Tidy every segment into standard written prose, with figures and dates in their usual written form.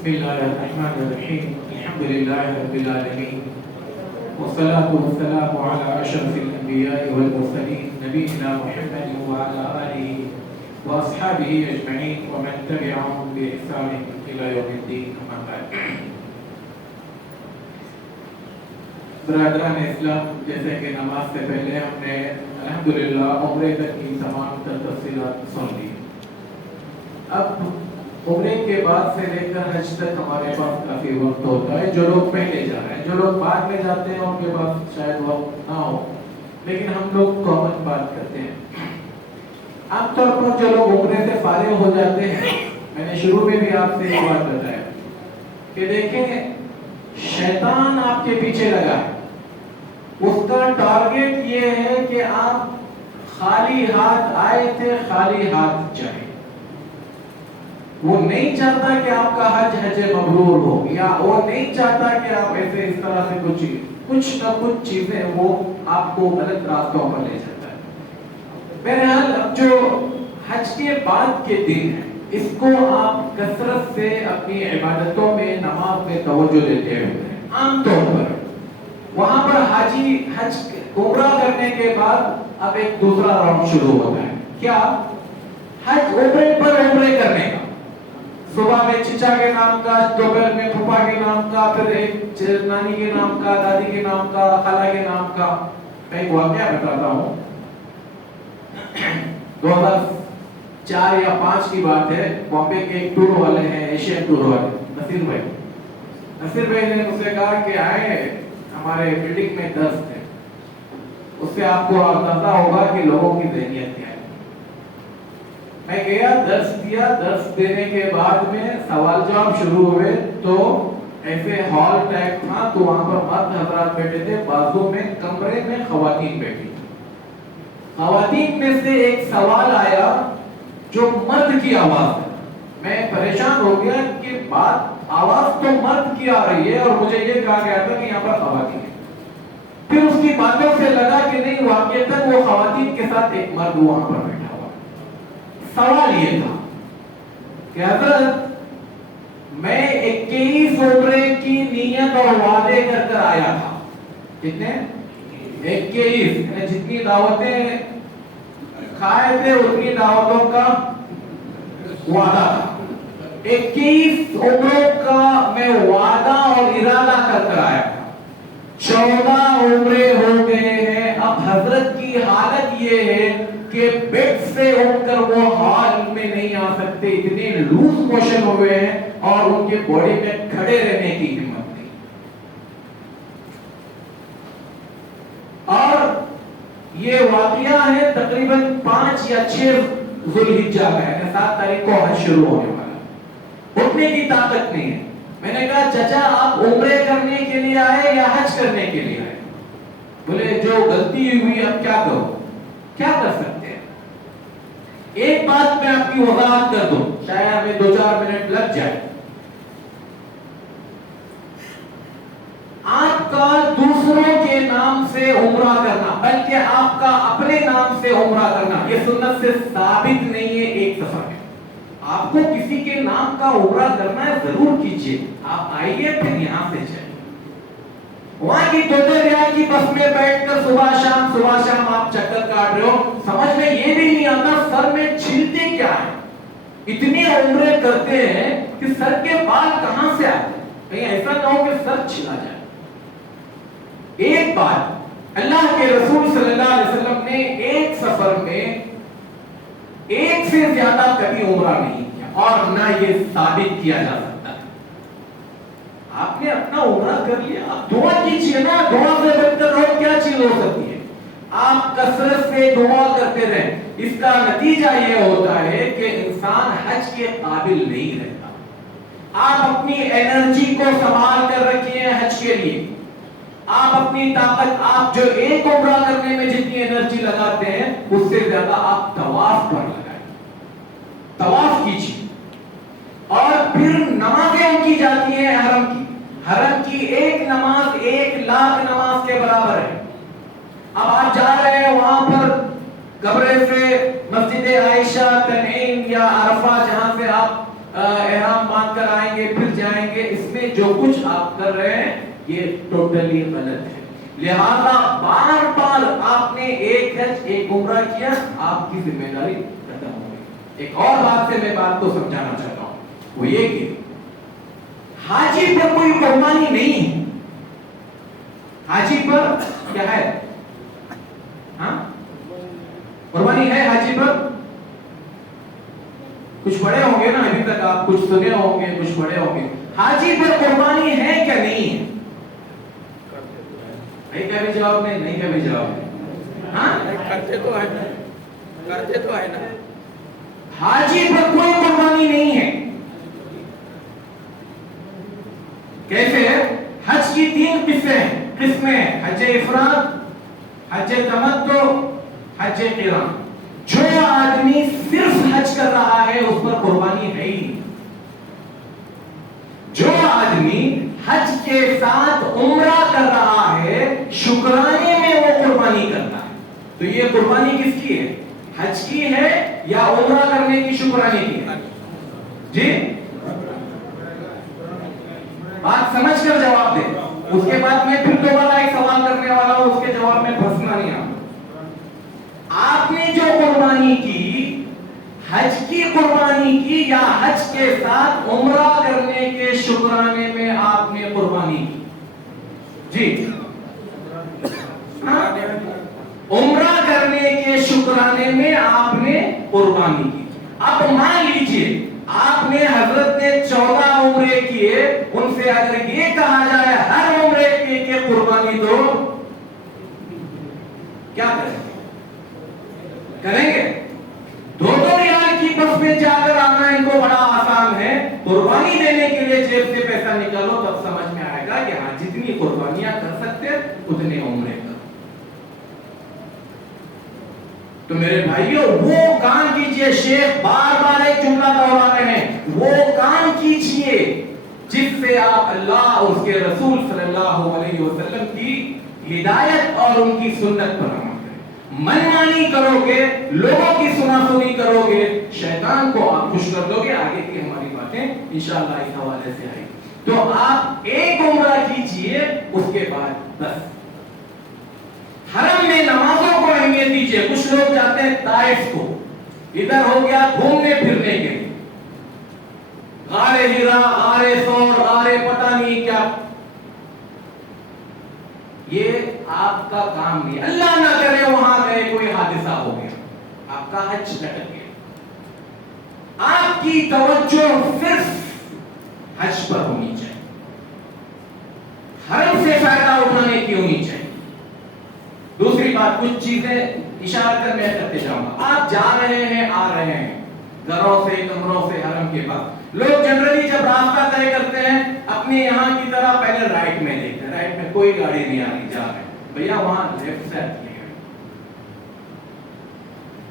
بسم الله الرحمن الرحيم الحمد لله رب العالمين والصلاة والسلام على أشرف الأنبياء والمرسلين نبينا محمد وعلى آله وأصحابه أجمعين ومن تبعهم بإحسان إلى يوم الدين أما بعد. برادران اسلام، جیسے کہ نماز سے پہلے ہم نے الحمدللہ عمرے تک کی تمام تفصیلات سن لی. اب عمرے کے بعد سے لے کر حج تک ہمارے پاس کافی وقت ہوتا ہے. جو لوگ پہلے جا رہے ہیں، جو لوگ بعد میں جاتے ہیں ان کے پاس شاید وقت نہ ہو، لیکن ہم لوگ کامن بات کرتے ہیں. عام طور پر جو لوگ عمرے سے فارغ ہو جاتے ہیں، میں نے شروع میں بھی آپ سے یہ بات بتایا کہ دیکھیں شیطان آپ کے پیچھے لگا ہے. اس کا ٹارگٹ یہ ہے کہ آپ خالی ہاتھ آئے تھے، خالی ہاتھ جائیں. وہ نہیں چاہتا کہ آپ کا حج مبرور ہو، یا وہ نہیں چاہتا کہ آپ ایسے اس طرح سے کچھ نہ کچھ چیزیں وہ آپ کو غلط راستوں پر لے جاتا ہے. بہرحال اب جو حج کے بعد کے دن ہیں، اس کو آپ کثرت سے اپنی عبادتوں میں، نماز میں توجہ دیتے ہوئے ہیں. عام طور پر وہاں پر حاجی حج عمرہ کرنے کے بعد اب ایک دوسرا راؤنڈ شروع ہوتا ہے. کیا؟ حج عمرے پر عمرے کرنے کا. صبح میں چچا کے نام کا، دوپہر میں پھپھا کے نام کا، پھر ایک نانی کے نام کا، دادی کے نام کا، خالہ کے نام کا. میں ایک واقعہ بتاتا ہوں. 2004 یا 2005 کی بات ہے. بامبے کے ایک ٹور والے ہیں، ایشین ٹور والے، نصیر بھائی نے مجھ سے کہا کہ آئے ہمارے بلڈنگ میں درس ہے. اس سے آپ کو اندازہ ہوگا کہ لوگوں کی ذہنیت کیا ہے. میں گیا، درس دیا. درس دینے کے بعد میں سوال جواب شروع ہوئے تو ایسے ہال ٹائپ تھا، تو وہاں پر مرد حضرات بیٹھے تھے، بازو میں کمرے میں خواتین بیٹھی. خواتین میں سے ایک سوال آیا جو مرد کی آواز ہے. میں پریشان ہو گیا کہ آواز تو مرد کی آ رہی ہے اور مجھے یہ کہا گیا تھا کہ یہاں پر خواتین ہیں. پھر اس کی باتوں سے لگا کہ نہیں، واقعتاً وہ خواتین کے ساتھ ایک مرد وہاں پر بیٹھا. سوال یہ تھا کہ حضرت میں 21 عمرے کی نیت اور وعدے کر کر آیا تھا. کتنے؟ 21. جتنی دعوتیں کھائے تھے اتنی دعوتوں کا وعدہ تھا. 21 عمروں کا میں وعدہ اور ارادہ کر کر آیا تھا. 14 عمرے ہو گئے ہیں. اب حضرت کی حالت یہ ہے کہ بیڈ سے اٹھ کر وہ ہال میں نہیں آ سکتے, اتنے لوز موشن ہو گئے ہیں اور ان کے باڈی میں کھڑے رہنے کی ہمت نہیں. اور یہ واقعہ ہے تقریباً 5 یا 6 ذوالحجہ کا ہے, 7 تاریخ کو حج شروع ہونے والا. اٹھنے کی طاقت نہیں ہے. میں نے کہا چچا آپ عمرے کرنے کے لیے آئے یا حج کرنے کے لیے آئے؟ بولے جو غلطی ہوئی اب کیا کرو, کیا کر سکتے ہیں. ایک بات میں آپ کی وضاحت کر دوں, شاید ہمیں 2-4 منٹ لگ جائے. آپ کا دوسروں کے نام سے عمرہ کرنا, بلکہ آپ کا اپنے نام سے عمرہ کرنا, یہ سنت سے ثابت نہیں ہے. ایک سفر ہے, آپ کو کسی کے نام کا عمرہ کرنا ہے ضرور کیجئے. آپ آئیے پھر یہاں سے چلیے. وہاں کی 2 ریال کی بس میں بیٹھ کر صبح شام آپ چکر کاٹ رہے ہو, سمجھ میں یہ بھی نہیں آتا سر میں چھلتے کیا ہے. اتنی عمرے کرتے ہیں کہ سر کے بال کہاں سے آتے ہیں, کہیں ایسا نہ ہو کہ سر چھلا جائے. ایک بات, اللہ کے رسول صلی اللہ علیہ وسلم نے ایک سفر میں ایک سے زیادہ کبھی عمرہ نہیں کیا اور نہ یہ ثابت کیا جا سکتا. آپ نے اپنا عمرہ کر لیا, آپ دعا کیجئے نا, دعا سے بڑھ کر اور کیا چیز ہو سکتی ہے. آپ کثرت سے دعا کرتے رہیں, اس کا نتیجہ یہ ہوتا ہے کہ انسان حج کے قابل نہیں رہتا. آپ اپنی انرجی کو سنبھال کر رکھیے حج کے لیے. آپ اپنی طاقت, آپ جو ایک عمرہ کرنے میں جتنی انرجی لگاتے ہیں اس سے زیادہ آپ طواف پر لگائیں. طواف کیجیے اور پھر نمازیں کی جاتی ہیں حرم کی. حرم کی ایک نماز 1,00,000 نماز کے برابر ہے. اب آپ جا رہے ہیں وہاں پر قبر سے مسجد عائشہ, تنعیم یا عرفہ جہاں سے آپ احرام باندھ کر آئیں گے پھر جائیں گے, اس میں جو کچھ آپ کر رہے ہیں یہ ٹوٹلی غلط ہے. لہذا بار بار آپ نے ایک حج ایک عمرہ کیا, آپ کی ذمہ داری ختم ہو گئی. ایک اور بات سے میں بات کو سمجھانا چاہتا ہوں, وہ یہ کہ حاجی پر کوئی قربانی نہیں ہے. حاجی پر کیا ہے, ہاں قربانی ہے حاجی پر. کچھ پڑھے ہوں گے نا ابھی تک, آپ کچھ سنے ہوں گے, کچھ پڑھے ہوں گے. حاجی پر قربانی ہے کیا نہیں ہے؟ نہیں کا بھی جواب نہیں کا بھی جواب. ہاں کرتے تو ہے نا. حاجی پر کوئی قربانی نہیں ہے. کیسے ہے؟ حج کی 3 قسمیں ہیں, حج افراد, حج تمتع, حج قران. جو آدمی صرف حج کر رہا ہے اس پر قربانی ہے ہی نہیں. جو آدمی حج کے ساتھ عمرہ کر رہا ہے شکرانے میں وہ قربانی کرتا ہے. تو یہ قربانی کس کی ہے, حج کی ہے یا عمرہ کرنے کی شکرانے کی ہے؟ جی بات سمجھ کر جواب دے. اس کے بعد میں پھر دوبارہ ایک سوال کرنے والا ہوں, اس کے جواب میں پھنسنا نہیں آتا. آپ نے جو قربانی کی, حج کی قربانی کی یا حج کے ساتھ عمرہ کرنے کے شکرانے میں آپ نے قربانی کی؟ جی عمرہ کرنے کے شکرانے میں آپ نے قربانی کی. اب مان لیجئے آپ نے, حضرت نے 14 عمرے کیے, ان سے اگر یہ کہا جائے ہر عمرے کے قربانی دو, کیا کریں گے؟ 2 ریال کی بس میں جا کر آنا ان کو بڑا آسان ہے. قربانی دینے کے لیے جیب سے پیسہ نکالو, تب سمجھ میں آئے گا کہ ہاں جتنی قربانیاں کر سکتے اتنے عمرے کر. تو میرے بھائیوں وہ کام کیجئے, شیخ بار بار ایک جملہ دہرا رہے ہیں, وہ کام کیجئے جس سے آپ اللہ اور اس کے رسول صلی اللہ علیہ وسلم کی ہدایت اور ان کی سنت پر عمل کریں. منمانی کرو گے, لوگوں کی سنا سنی کرو گے, شیطان کو آپ خوش کر دو گے. آگے کی ہماری باتیں انشاءاللہ اس حوالے سے آئیں. تو آپ ایک عمرہ کیجئے, اس کے بعد بس حرم میں نمازوں کو اہمیت دیجیے. کچھ لوگ جاتے ہیں طائف کو, ادھر ہو گیا گھومنے پھرنے کے لیے, غار ہیرا, غار ثور, غار پتہ نہیں کیا. کام نہیں. اللہ نہ کرے وہاں گئے کوئی حادثہ ہو گیا, آپ کا حج لٹک گیا. آپ کی توجہ صرف حج پر ہونی چاہیے, حرم سے فائدہ اٹھانے کی ہونی چاہیے. دوسری بات, کچھ چیزیں اشارہ کر میں کرتے جاؤں گا. آپ جا رہے ہیں, آ رہے ہیں گھروں سے, کمروں سے حرم کے پاس. لوگ جنرلی جب راستہ طے کرتے ہیں اپنے یہاں کی طرح پہلے رائٹ میں دیکھتے ہیں, رائٹ میں کوئی گاڑی نہیں آ رہی, جا رہے ہیں بھیا وہاں لیفٹ سے آتی ہے.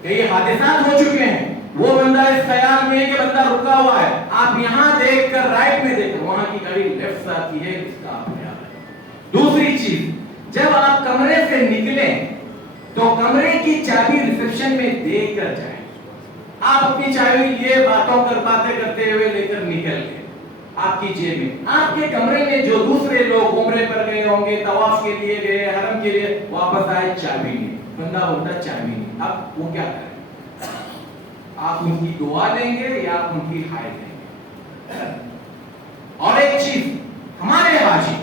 کئی حادثات ہو چکے ہیں, وہ بندہ اس خیال میں ہے کہ بندہ رکا ہوا ہے, آپ یہاں دیکھ کر رائٹ میں دیکھ کر وہاں کی گاڑی لیفٹ سے آتی ہے, اس کا آپ نے آ رہا ہے. دوسری چیز, جب آپ کمرے سے نکلیں تو کمرے کی چابی ریسپشن میں دے کر جائیں. آپ اپنی چابی یہ باتیں کرتے ہوئے لے کر نکل گئے آپ کی جیب میں. آپ کے کمرے میں جو دوسرے لوگ عمرے پر گئے ہوں گے, طواف کے لیے گئے, حرم کے لیے, واپس آئے چابی نہیں, بندہ بولتا چابی نہیں. اب وہ کیا کریں, آپ ان کی دعا لیں گے یا آپ ان کی ہائے لیں گے؟ اور ایک چیز, ہمارے حاجی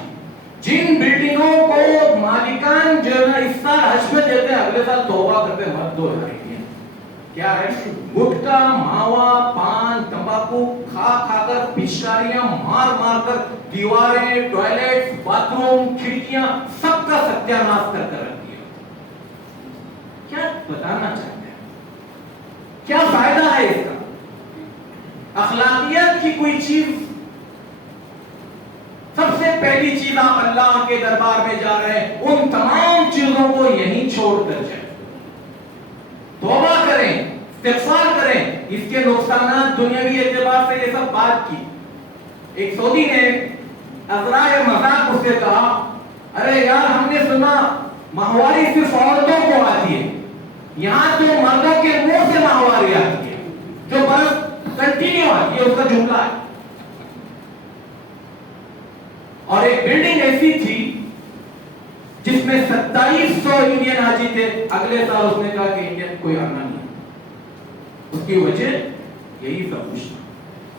جن بلڈنگوں کو مالکان جو ہے نا اس سال حج میں دیتے ہیں, اگلے سال توبہ کرتے ہیں, مت دو یار. کیا ہے, گٹکا, ماوا, پان, تمباکو کھا کھا کر, پچکاریاں مار مار کر دیواریں, ٹوائلٹ, باتھ روم, کھڑکیاں سب کا ستیہ ناش کر کر رکھ دیا. کیا بتانا چاہتے ہیں, کیا فائدہ ہے اس کا؟ اخلاقیات کی کوئی چیز, سب سے پہلی چیز آپ اللہ کے دربار میں جا رہے ہیں, ان تمام چیزوں کو یہیں چھوڑ کر جائیں, توبہ کریں, استغفار کریں. اس کے نقصانات دنیاوی اعتبار سے یہ سب بات کی. ایک سعودی نے ازرائے مذاق اس سے کہا, ارے یار ہم نے سنا ماہواری صرف عورتوں کو آتی ہے, یہاں تو مردوں کے منہ سے ماہواری آتی ہے جو برس کنٹینیو آتی ہے. اس کا جملہ ہے. اور ایک بلڈنگ ایسی تھی جس میں 2700 انڈین حاجی تھے. اگلے سال اس نے کہا کہ انڈین کوئی آنا نہیں. اس کی وجہ یہی سب کچھ تھا.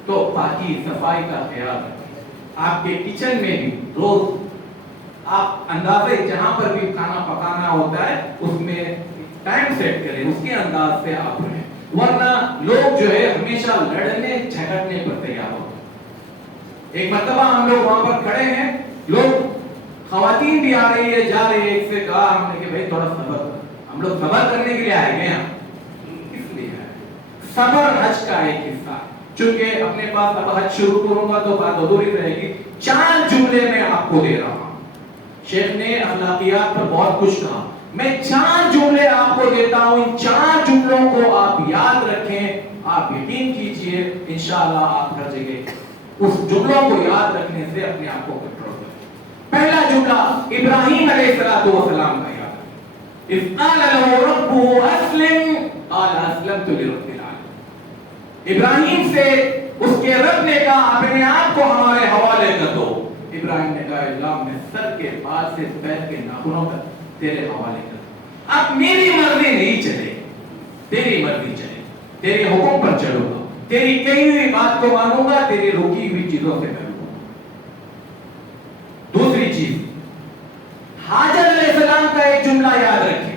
تو پاکی صفائی کا خیال رکھیں. آپ کے کچن میں بھی روز آپ اندازے جہاں پر بھی کھانا پکانا ہوتا ہے اس میں ٹائم سیٹ کریں, اس کے انداز سے آپ رہیں, ورنہ لوگ جو ہے ہمیشہ لڑنے جھگڑنے پر تیار ہوتے ہیں. ایک مرتبہ ہم لوگ وہاں پر کھڑے ہیں, لوگ خواتین بھی آ رہی ہے, جا رہی ہے. ایک سے کہا ہم نے کہ بھائی تھوڑا صبر کرو, ہم لوگ صبر کرنے کے لیے آئے گئے ہیں. اس لیے صبر حج کا ایک حصہ ہے. چونکہ اپنے پاس اب حج شروع کروں گا تو بات ادھوری رہے گی. 4 جملے میں آپ کو دے رہا ہوں. شیخ نے اخلاقیات پر بہت کچھ کہا, میں 4 جملے آپ کو دیتا ہوں. ان 4 جملوں کو آپ یاد رکھیں. آپ یقین کیجئے انشاءاللہ آپ ہر جگہ اس جملوں کو یاد رکھنے سے اپنے آپ کو کنٹرول کریں. پہلا جملہ ابراہیم علیہ السلام کا یاد رکھیں. اذ قال له ربه اسلم قال اسلمت لرب العالمین. ابراہیم سے اس کے رب نے کہا اپنے آپ کو ہمارے حوالے کر دو. ابراہیم نے کہا اللہ میں سر کے بال سے پیر کے ناخنوں تک تیرے حوالے کر دوں. اب میری مرضی نہیں چلے, تیری مرضی چلے, تیرے حکم پر چلوں گا, تیری کہی ہوئی بات کو مانوں گا, تیری روکی ہوئی چیزوں سے ڈروں گا. دوسری چیز, حاجر علیہ السلام کا ایک جملہ یاد رکھیں.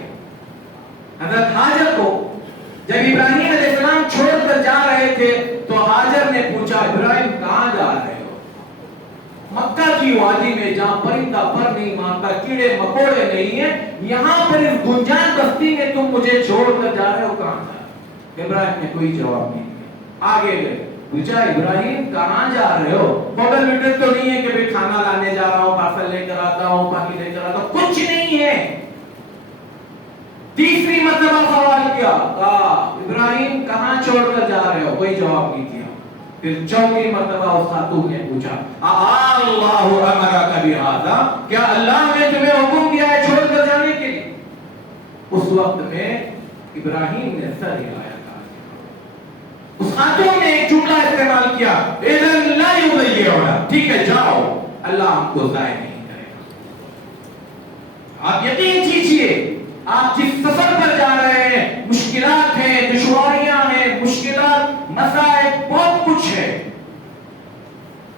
حضرت حاجر کو جب ابراہیم علیہ السلام چھوڑ کر جا رہے تھے تو حاجر نے پوچھا ابراہیم کہاں جا رہے ہو؟ مکہ کی وادی میں جہاں پرندہ پر نہیں مارتا, کیڑے مکوڑے نہیں ہیں, یہاں پر اس گنجان بستی میں تم مجھے چھوڑ کر جا رہے ہو, کہاں جا رہے ہو؟ ابراہیم نے کوئی جواب نہیں دیا. آگے گئے, پوچھا ابراہیم کہاں جا رہے ہو؟ ہوٹل وٹل تو نہیں ہے کہ بھئی کھانا لانے جا رہا ہوں, پارسل لے کر آتا ہوں, پانی لے کر آتا ہوں, کچھ نہیں ہے. تیسری مرتبہ سوال کیا, کہا ابراہیم کہاں چھوڑ کر جا رہے ہو؟ کوئی جواب نہیں دیا. پھر چوتھی مرتبہ اس خاتون نے پوچھا اللہ امرک بہذا, کیا اللہ نے تمہیں حکم دیا ہے چھوڑ کر جانے کے لیے؟ اس وقت میں ابراہیم نے سر ہلایا. اس خاتون نے ایک جملہ استعمال کیا, اذن لا یضیعنا, ٹھیک ہے جاؤ, اللہ ہم کو ضائع نہیں کرے گا. آپ یقین کیجئے آپ جس سفر پر جا رہے ہیں, مشکلات ہیں, دشواریاں ہیں, مشکلات, مسائل, بہت کچھ ہے.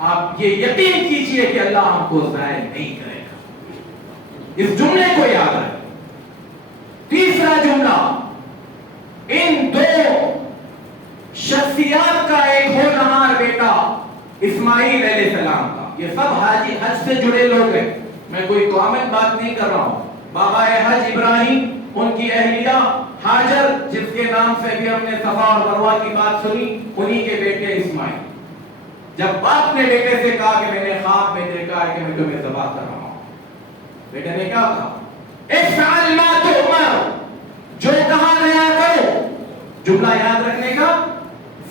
آپ یہ یقین کیجئے کہ اللہ ہم کو ضائع نہیں کرے گا. اس جملے کو یاد رکھیں. تیسرا جملہ ان دو شخصیات کا ایک ہونہار بیٹا اسماعیل علیہ السلام کا. یہ سب حج سے جڑے لوگ ہیں, میں کوئی کامن بات نہیں کر رہا ہوں. بابا حج ابراہیم, ان کی اہلیہ ہاجر جس کے نام سے بھی ہم نے صفا اور مروہ کی بات سنی, انہی کے بیٹے اسماعیل. جب باپ نے بیٹے سے کہا کہ میں نے خواب میں دیکھا ہے کہ میں تمہیں ذبح کر رہا ہوں, بیٹے نے کیا کہا؟ افعل ما تؤمر, جو کہا گیا کرو. جملہ یاد رکھنے کا,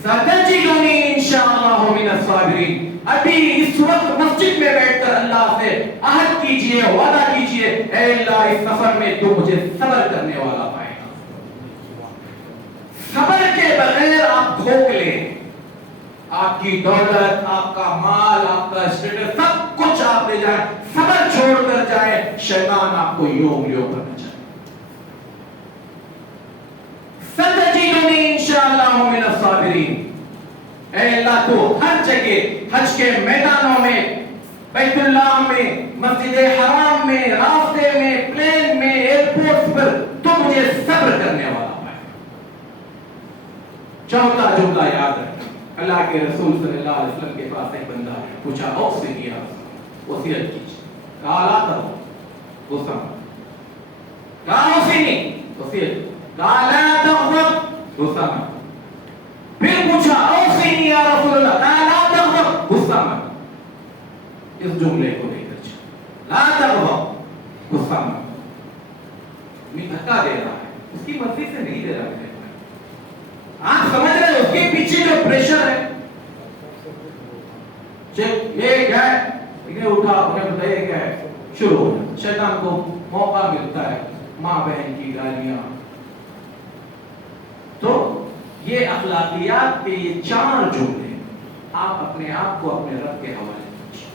ستجدنی انشاءاللہ من الصابرین. ابھی اس وقت مسجد میں بیٹھ کر اللہ سے عہد کیجئے, وعدہ کیجئے, اے اللہ اس سفر میں تو مجھے صبر کرنے والا پائے گا. صبر کے بغیر آپ دھوک لیں, آپ کی دولت, آپ کا مال, آپ کا اسٹیٹس, سب کچھ آپ لے جائیں, صبر چھوڑ کر جائیں, شیطان آپ کو یوم یوم کرنا چاہے. ستجدنی انشاءاللہ من الصابرین. اے اللہ تو ہر جگہ, حج کے میدانوں میں, بیت اللہ میں, مسجد حرام میں, راستے میں, پلین میں, ایئرپورٹ پر, تو مجھے صبر کرنے والا ہے. چوتھا جملہ یاد رکھیں. اللہ کے رسول صلی اللہ علیہ وسلم کے پاس ایک بندہ ہے, پوچھا اوصی کیا, وصیت کیجیے. کہا لا کرو, غصہ مت. کہا اوصی نہیں, وصیت. کہا لا تغضب, غصہ مت. پھر پوچھا اوصینی یا رسول اللہ, کہا لا تغضب, غصہ مت. اس جملے کو لے کر چلو, لا تغضب, غصہ مت. میں دھکا دے رہا ہے, اس کی مرضی سے نہیں دے رہا ہے. آپ سمجھ رہے ہیں اس کے پیچھے جو پریشر ہے. یہ کیا ہے, انہیں اٹھا, انہیں بتائیے کیا ہے, شروع ہو جائے. شیطان کو موقع ملتا ہے, ماں بہن کی گالیاں. تو یہ اخلاقیات کے یہ 4 جملے آپ اپنے آپ کو اپنے رب کے حوالے کیجیے.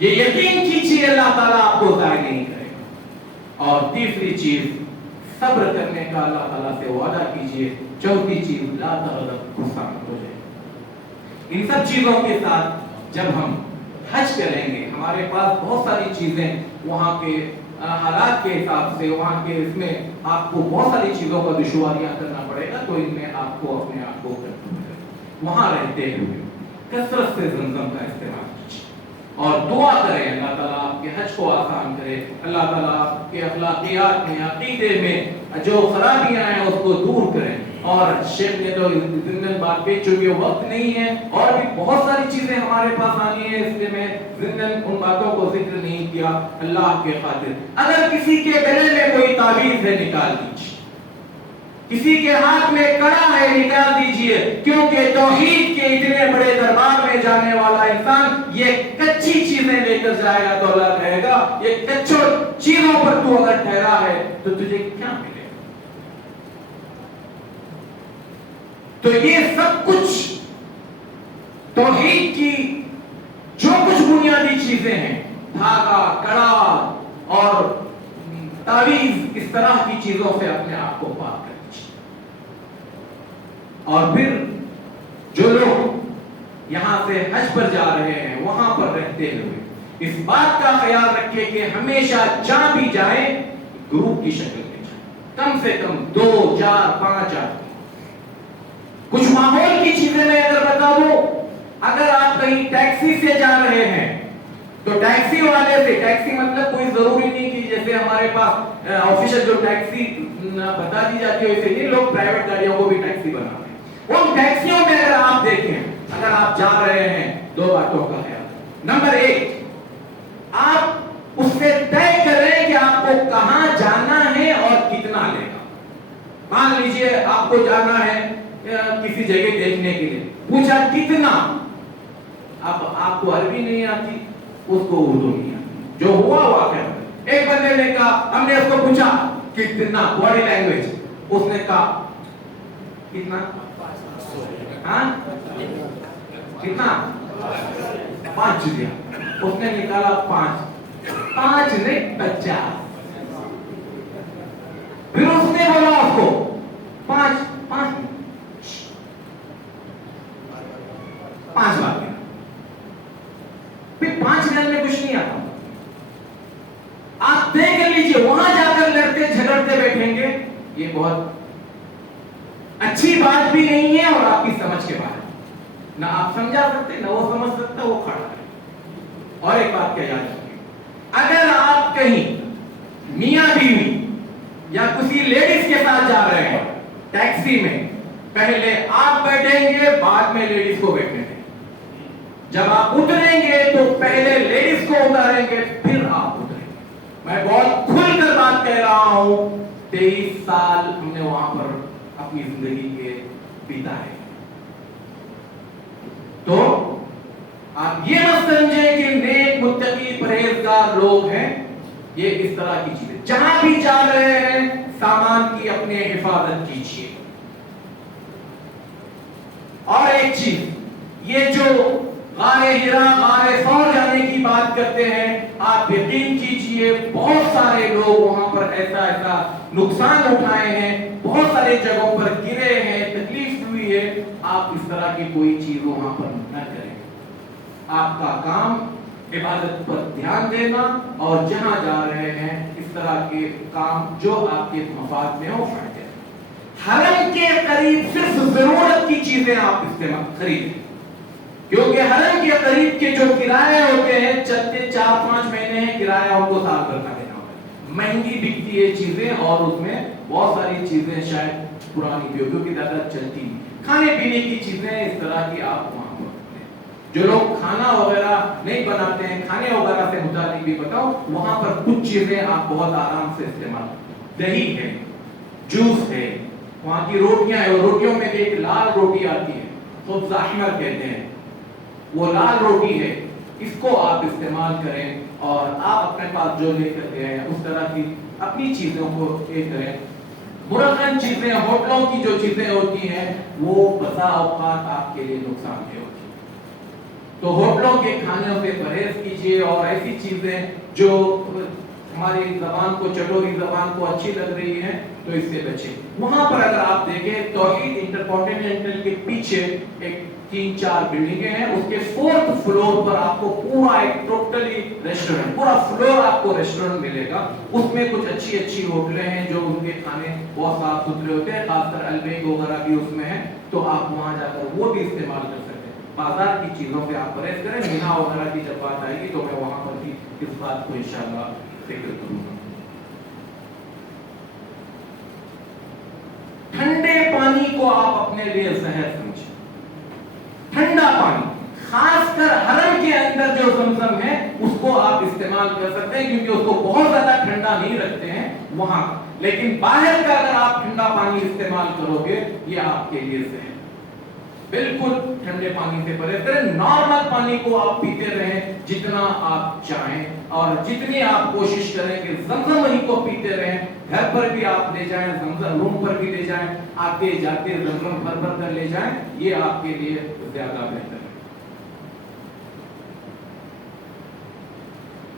یہ یقین کیجیے اللہ تعالیٰ آپ کو ضائع نہیں کرے گا. اور تیسری چیز, صبر کرنے کا اللہ تعالیٰ سے وعدہ کیجیے. چوتھی چیز, لا تغضب, غصہ مت ہو جائے. ان سب چیزوں کے ساتھ جب ہم حج کریں گے, ہمارے پاس بہت ساری چیزیں وہاں کے حالات کے حساب سے, وہاں کے اس میں آپ کو بہت ساری چیزوں کا دشواریاں کرنا پڑے گا. تو ان میں آپ کو اپنے آپ کو وہاں رہتے ہوئے کثرت سے زمزم کا استعمال کیجیے اور دعا کریں اللہ تعالیٰ آپ کے حج کو آسان کرے. اللہ تعالیٰ آپ کے اخلاقیات میں, عقیدے میں جو خرابیاں ہیں اس کو دور کریں. اور شیخ نے تو ضمن بات پہ, چونکہ وقت نہیں ہے اور بھی بہت ساری چیزیں ہمارے پاس آنی ہیں, اس لیے میں ضمن ان باتوں کو ذکر نہیں کیا. اللہ کے خاطر اگر کسی کے گلے میں کوئی تعویذ ہے نکال دیجیے, کسی کے ہاتھ میں کڑا ہے نکال دیجئے, کیونکہ توحید کے اتنے بڑے دربار میں جانے والا انسان یہ کچی چیزیں لے کر جائے گا تو اللہ کہے گا یہ کچو چیزوں پر تو اگر ٹھہرا ہے تو تجھے کیا ملے گا. تو یہ سب کچھ توحید کی جو کچھ بنیادی چیزیں ہیں, دھاگا, کڑا اور تعویذ, اس طرح کی چیزوں سے اپنے آپ کو پاک کر. اور پھر جو لوگ یہاں سے حج پر جا رہے ہیں وہاں پر رہتے ہوئے اس بات کا خیال رکھیں کہ ہمیشہ جہاں بھی جائیں گروپ کی شکل میں جائیں, کم سے کم 2, 4, 5 آدمی. کچھ ماحول کی چیزیں میں اگر بتا دوں, اگر آپ کہیں ٹیکسی سے جا رہے ہیں تو ٹیکسی والے سے, ٹیکسی مطلب کوئی ضروری نہیں کہ جیسے ہمارے پاس آفیشل جو ٹیکسی بتا دی جاتی ہے ویسے نہیں, لوگ پرائیویٹ گاڑیوں کو بھی ٹیکسی بناتے ہیں. ان ٹیکسیوں میں اگر آپ دیکھیں, اگر آپ جا رہے ہیں, 2 باتوں کا خیال. نمبر 1, آپ اس سے طے کریں کہ آپ کو کہاں جانا ہے اور کتنا لے گا. مان لیجئے آپ کو جانا ہے کسی جگہ دیکھنے کے لیے, پوچھا کتنا. اب آپ کو عربی نہیں آتی, اس کو اردو نہیں آتی, جو ہوا واقعہ. ایک بندے نے کہا, ہم نے اس کو پوچھا کتنا, باڈی لینگویج, اس نے کہا کتنا, ہاں کتنا, 5 دیا. اس نے نکالا 5 نہیں 50. پھر اس نے بولا اس کو 5 بات. پھر 5 گھر میں کچھ نہیں آتا. آپ طے کر لیجئے, وہاں جا کر لڑتے جھگڑتے بیٹھیں گے یہ بہت اچھی بات بھی نہیں ہے اور آپ کی سمجھ کے باہر، نہ آپ سمجھا سکتے نہ وہ سمجھ سکتا، وہ کھڑا ہے۔ اور ایک بات کیا یاد رکھیں، اگر آپ کہیں میاں بیوی یا کسی لیڈیز کے ساتھ جا رہے ہیں ٹیکسی میں، پہلے آپ بیٹھیں گے بعد میں لیڈیز کو بیٹھیں گے، جب آپ اتریں گے تو پہلے لیڈیز کو اتاریں گے پھر آپ اتریں گے۔ میں بہت کھل کر بات کہہ رہا ہوں، 23 سال ہم نے وہاں پر اپنی زندگی کے بتائے۔ تو آپ یہ مت سمجھیں کہ نیک متقی پرہیزگار لوگ ہیں، یہ اس طرح کی چیزیں، جہاں بھی جا رہے ہیں سامان کی اپنے حفاظت کیجیے۔ اور ایک چیز، یہ جو غار حرا غار ثور جانے کی بات کرتے ہیں، آپ یقین کیجئے بہت سارے لوگ وہاں پر ایسا نقصان اٹھائے ہیں، بہت سارے جگہوں پر گرے ہیں، تکلیف ہوئی ہے۔ آپ اس طرح کی کوئی چیز وہاں پر نہ کریں۔ آپ کا کام عبادت پر دھیان دینا، اور جہاں جا رہے ہیں اس طرح کے کام جو آپ کے مفاد میں ہو فائدے۔ حرم کے قریب صرف ضرورت کی چیزیں آپ استعمال خریدیں، کیونکہ حرم کے قریب کے جو کرایے ہوتے ہیں چلتے 4-5 مہینے ہیں، کرایہ ان کو سال بھر کا دینا ہوتا ہے، مہنگی بکتی ہے چیزیں، اور اس میں بہت ساری چیزیں شاید پرانی بھی ہو کیونکہ زیادہ چلتی نہیں۔ کھانے پینے کی چیزیں اس طرح کی آپ وہاں پر، جو لوگ کھانا وغیرہ نہیں بناتے ہیں، کھانے وغیرہ سے متعلق بھی بتاؤ، وہاں پر کچھ چیزیں آپ بہت آرام سے استعمال، دہی ہے، جوس ہے، وہاں کی روٹیاں ہیں، روٹیوں میں ایک لال روٹی آتی ہے خبز احمر کہتے ہیں، وہ لال روٹی ہے، اس کو آپ استعمال کریں، اور آپ اپنے پاس جو لے کر گئے ہیں اس طرح کی اپنی چیزوں کو یہ کریں۔ مرغن چیزیں، ہوٹلوں کی جو چیزیں ہوتی ہیں وہ بسا اوقات آپ کے لیے نقصان دہ ہوتی ہیں، تو ہوٹلوں کے کھانوں سے پرہیز کیجیے، اور ایسی چیزیں جو ہماری زبان کو، چٹوری زبان کو اچھی لگ رہی ہے تو اس سے بچیں۔ وہاں پر اگر آپ دیکھیں توحید انٹرکانٹیننٹل کے پیچھے ایک 3-4 بلڈنگیں ہیں، اس کے 4th فلور پر آپ کو پورا ایک ٹوٹلی ریسٹورنٹ، پورا فلور آپ کو ریسٹورنٹ ملے گا۔ اس میں کچھ اچھی ہوٹلیں ہیں جو ان کے کھانے بہت صاف ستھرے ہوتے ہیں، خاص کر البیگ وغیرہ بھی اس میں ہے، تو آپ وہاں جا کر وہ بھی استعمال کر سکتے ہیں۔ بازار کی چیزوں پہ آپ پرہیز کریں۔ مینا وغیرہ کی جب بات آئے گی تو میں وہاں پر بھی اس بات کو انشاءاللہ فکر کروں گا۔ ٹھنڈے پانی کو آپ اپنے لیے زہر سمجھیں، ٹھنڈا پانی، خاص کر حرم کے اندر جو زمزم ہے اس کو آپ استعمال کر سکتے ہیں، کیونکہ اس کو بہت زیادہ ٹھنڈا نہیں رکھتے ہیں وہاں، لیکن باہر کا اگر آپ ٹھنڈا پانی استعمال کرو گے یہ آپ کے لیے زہر۔ بالکل ٹھنڈے پانی سے پرہیز کریں، نارمل پانی کو آپ پیتے رہیں جتنا آپ چاہیں، اور جتنی آپ کوشش کریں کہ زمزم ہی کو پیتے رہیں۔ گھر پر بھی آپ لے جائیں، زمزم روم پر بھی لے جائیں، آتے جاتے زمزم بھر کر لے جائیں، یہ آپ کے لیے زیادہ بہتر ہے۔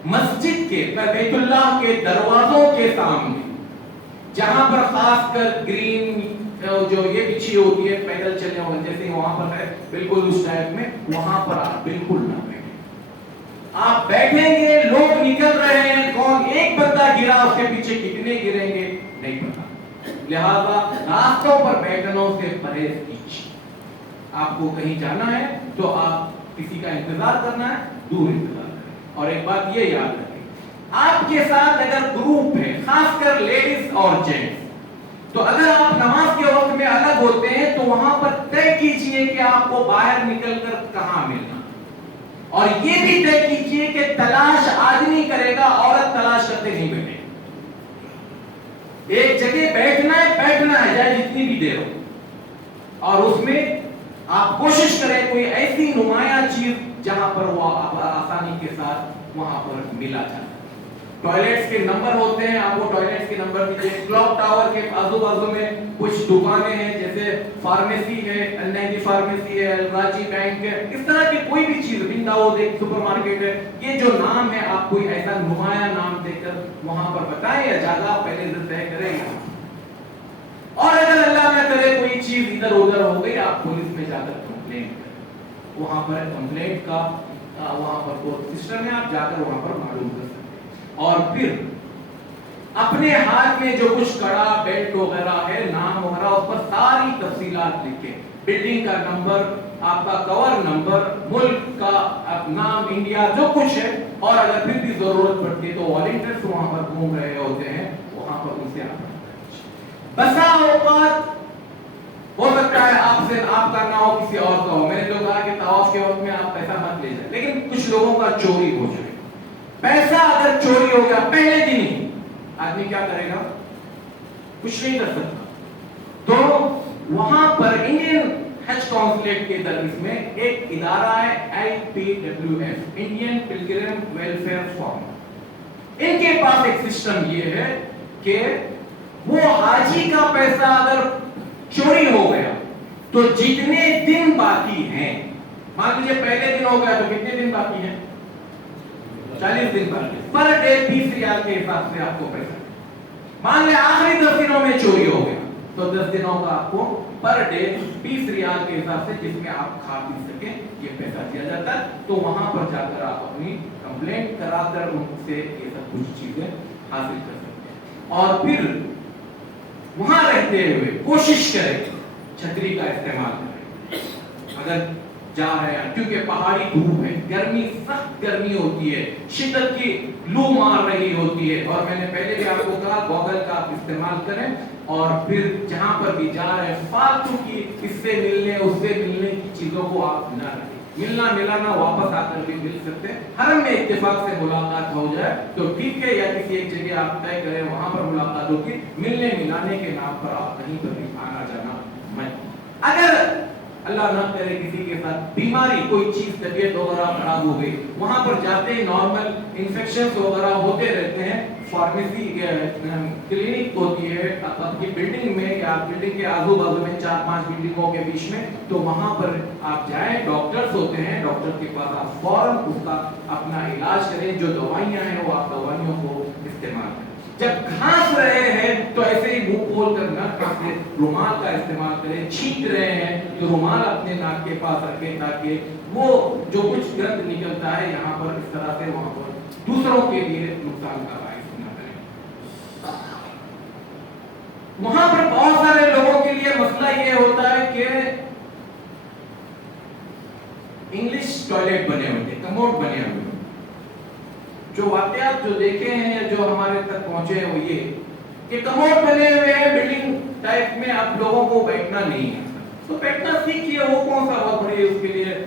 مسجد کے، بیت اللہ کے دروازوں کے سامنے جہاں پر خاص کر گرین جو یہ بچھی ہوتی ہے پیدل چلنے والے جیسے وہاں پر ہے، بالکل اس ٹائپ میں، وہاں پر آپ بالکل نہ بیٹھیں۔ آپ بیٹھیں گے، لوگ نکل رہے ہیں، کون ایک بندہ گرا، اس کے پیچھے کتنے گریں گے نہیں پتا، لہذا راستوں پر بیٹھنوں سے پرہیز کیجیے۔ آپ کو کہیں جانا ہے تو آپ کسی کا انتظار کرنا ہے، دور انتظار کریں۔ اور ایک بات یہ یاد رکھیں، آپ کے ساتھ اگر گروپ ہے، خاص کر لیڈیز اور جینٹس، تو اگر آپ نماز کے وقت میں الگ ہوتے ہیں تو وہاں پر طے کیجئے کہ آپ کو باہر نکل کر کہاں ملنا، اور یہ بھی طے کیجئے کہ تلاش آدمی کرے گا، عورت تلاش کرتے نہیں بیٹھے۔ ایک جگہ بیٹھنا ہے چاہے جتنی بھی دیر ہو، اور اس میں آپ کوشش کریں کوئی ایسی نمایاں چیز جہاں پر وہ آسانی کے ساتھ وہاں پر ملا جائے۔ ٹوائلٹس کے نمبر ہوتے ہیں، آپ کو ٹوائلٹس کے نمبر دیجئے۔ کلاک ٹاور کے آزو بازو میں کچھ دکانیں ہیں، جیسے فارمیسی ہے، النہدی فارمیسی ہے، الراجی بینک ہے، اس طرح کی کوئی بھی چیز، بن داؤد ایک سپر مارکیٹ ہے، یہ جو نام ہے آپ کوئی ایسا نمایاں نام دے کر وہاں پر بتائیں، یا جگہ پہلے سے طے کریں گے۔ اور اگر اللہ نہ کرے کوئی چیز ادھر ادھر ہو گئی، آپ پولیس میں جا کر کمپلین کریں، وہاں پر کمپلینٹ کا وہاں پر کوئی سسٹم ہے، آپ جا کر وہاں پر معلوم کر سکتے ہیں۔ اور پھر اپنے ہاتھ میں جو کچھ کڑا بیلٹ وغیرہ ہے نام وغیرہ اس پر ساری تفصیلات لکھیں، بلڈنگ کا نمبر، آپ کا کور نمبر، ملک کا نام، انڈیا جو کچھ ہے، اور اگر پھر بھی ضرورت پڑتی ہے تو والنٹیئرز وہاں پر گھوم رہے ہوتے ہیں، وہاں پر ان سے آپ بسا اوقات ہو سکتا ہے آپ کا نہ ہو کسی اور کا ہو. میں نے جو کہا کہ طواف کے وقت میں آپ پیسہ مت لے جائیں، لیکن کچھ لوگوں کا چوری ہو جائے. پیسہ اگر چوری ہو گیا پہلے دن ہی، آدمی کیا کرے گا؟ کچھ نہیں کر سکتا. تو وہاں پر انڈین حج کونسلیٹ کے درمیان میں ایک ادارہ ہے IPWF، Indian pilgrim welfare forum. ان کے پاس ایک سسٹم یہ ہے کہ وہ حاجی کا پیسہ اگر چوری ہو گیا تو جتنے دن باقی ہیں، مان لیجیے پہلے دن ہو گیا تو کتنے دن باقی ہیں؟ 40 دن باقی. پر ڈے 20 ریال کے حساب سے آپ کو پیسہ. مان لیں آخری 10 دنوں میں چوری ہو گیا تو 10 دنوں کا آپ کو پر ڈے 20 ریال کے حساب سے جس میں آپ کھا پی سکیں یہ پیسہ دیا جاتا ہے. تو وہاں پر جا کر آپ اپنی کمپلینٹ کرا کر ان سے یہ سب کچھ چیزیں حاصل کر سکتے ہیں. اور پھر وہاں رہتے ہوئے کوشش کریں چھتری کا استعمال کریں اگر جا رہے ہیں، کیونکہ پہاڑی دھوپ ہے، گرمی، سخت گرمی ہوتی ہے، شدت کی لو مار رہی ہوتی ہے. اور میں نے پہلے بھی آپ کو کہا گوگل کا آپ استعمال کریں، اور پھر جہاں پر بھی جا رہے ہیں فالتو کی اس سے ملنے اس سے ملنے کی چیزوں کو آپ نہ رکھیں. ملنا ملانا واپس آ کر بھی مل سکتے ہیں. حرم میں اتفاق سے ملاقات ہو جائے تو ٹھیک ہے، یا کسی ایک جگہ آپ طے کریں وہاں پر ملاقات ہوگی. ملنے ملانے کے نام پر آپ کہیں پر بھی آنا جانا مت. اگر اللہ نہ کرے کسی کے ساتھ بیماری، کوئی چیز طبیعت وغیرہ خراب ہو گئی، وہاں پر جاتے ہی نارمل انفیکشنز وغیرہ ہوتے رہتے ہیں. فارمیسی کلینک ہوتی ہے آپ کی بلڈنگ میں یا بلڈنگ کے آزو بازو میں 4-5 بلڈنگوں کے بیچ میں، تو وہاں پر آپ جائیں، ڈاکٹرز ہوتے ہیں، ڈاکٹر کے پاس آپ فوراً اس کا اپنا علاج کریں. جو دوائیاں ہیں وہ آپ دوائیوں کو استعمال کریں. جب گھانس رہے ہیں تو ایسے ہی منہ کھول کر نہ کھانسیں، رومال کا استعمال کریں. چھینک رہے ہیں تو رومال اپنے ناک کے پاس رکھیں تاکہ وہ جو کچھ گند نکلتا ہے یہاں پر اس طرح سے وہاں پر دوسروں کے لیے نقصان کا باعث نہ کریں. وہاں پر بہت سارے لوگوں کے لیے مسئلہ یہ ہوتا ہے کہ انگلش ٹوائلٹ بنے ہوئے تھے، کموڈ بنے ہوئے. جو واقعات جو دیکھے ہیں یا جو ہمارے تک پہنچے ہیں وہ یہ کہ کموڈ بنے ہوئے ہیں بلڈنگ ٹائپ میں، اب لوگوں کو بیٹھنا نہیں ہے تو بیٹھنا سیکھیے. وہ کون سا بہت بڑی اس کے لیے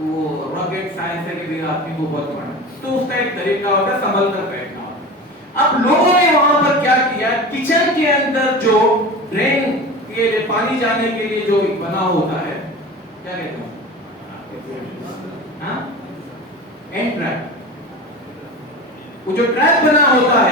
وہ راکٹ سائنس ہے کہ بھی آدمی کو بہت بڑا، تو اس کا ایک طریقہ ہوتا ہے سنبھل کر بیٹھنا. اب لوگوں نے وہاں پر کیا کیا، کچن کے اندر جو ڈرین کے لیے پانی جانے کے لیے جو بنا ہوتا ہے، کیا کہتے ہیں، ہاں، اینڈ ٹریپ، وہ جو ٹریپ بنا ہوتا ہے